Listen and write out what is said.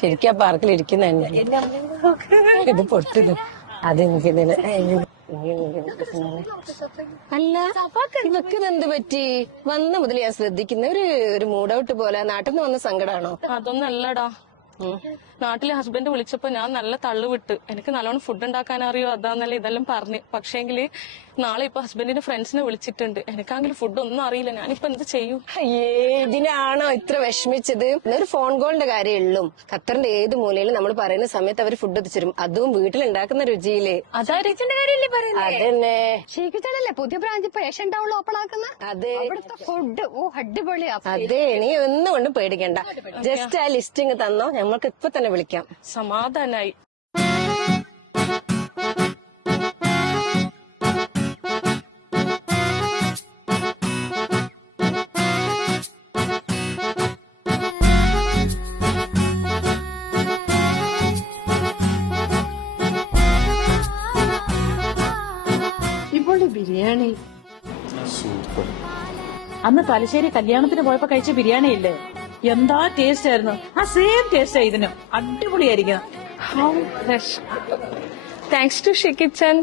ശരിക്കും ആ പാർക്കിൽ ഇരിക്കുന്ന ഇത് പൊട്ടുന്നു അതെനിക്കിതിന് അല്ല ഇവക്ക് എന്ത് പറ്റി വന്ന മുതൽ ഞാൻ ശ്രദ്ധിക്കുന്ന ഒരു മൂഡൌട്ട് പോലെ നാട്ടിൽ നിന്ന് വന്ന സങ്കടാണോ? അതൊന്നും അല്ലടാ, നാട്ടിലെ ഹസ്ബൻഡ് വിളിച്ചപ്പോ ഞാൻ നല്ല തള്ളു വിട്ട്. എനിക്ക് നല്ലോണം ഫുഡ് ഉണ്ടാക്കാൻ അറിയോ അതാന്നല്ല ഇതെല്ലാം പറഞ്ഞു. പക്ഷേങ്കില് നാളെ ഇപ്പൊ ഹസ്ബൻഡിന്റെ ഫ്രണ്ട്സിനെ വിളിച്ചിട്ടുണ്ട്. എനിക്കാണെങ്കിൽ ഫുഡ് ഒന്നും അറിയില്ല. ഞാനിപ്പോ എന്ത് ചെയ്യും? അയ്യേ, ഇതിനാണോ ഇത്ര വിഷമിച്ചത്? ഒരു ഫോൺ കോളിന്റെ കാര്യമുള്ളൂ. ഖത്തറിന്റെ ഏത് മൂലയിലും നമ്മൾ പറയുന്ന സമയത്ത് അവർ ഫുഡ് എത്തിച്ചേരും, അതും വീട്ടിലുണ്ടാക്കുന്ന രുചിയില്. അതാരിച്ചിന്റെ കാര്യല്ലേ പറയുന്നത്? അതന്നെ ഷീക്കിച്ചടല്ലേ പുതിയ ബ്രാഞ്ച് ഇപ്പൊ ഏഷ്യൻ ടൗണിൽ ഓപ്പൺ ആക്കുന്ന? അതെ, ഫുഡ് അടിപൊളിയാ. അതെ, നീ ഒന്നും കൊണ്ടും പേടിക്കണ്ട. ജസ്റ്റ് ആ ലിസ്റ്റിംഗ് തന്നോ, ഞമ്മൾക്ക് ഇപ്പൊ തന്നെ വിളിക്കാം. സമാധാനായി. ബിരിയാണി സൂപ്പർ. അന്ന് തലശ്ശേരി കല്യാണത്തിന് പോയപ്പോ കഴിച്ച ബിരിയാണി ഇല്ലേ, എന്താ ടേസ്റ്റ് ആയിരുന്നു. ആ സെയിം ടേസ്റ്റ് ഇതിനും. അടിപൊളിയായിരിക്കണം. Thanks to ഷിക്കിച്ചൻ.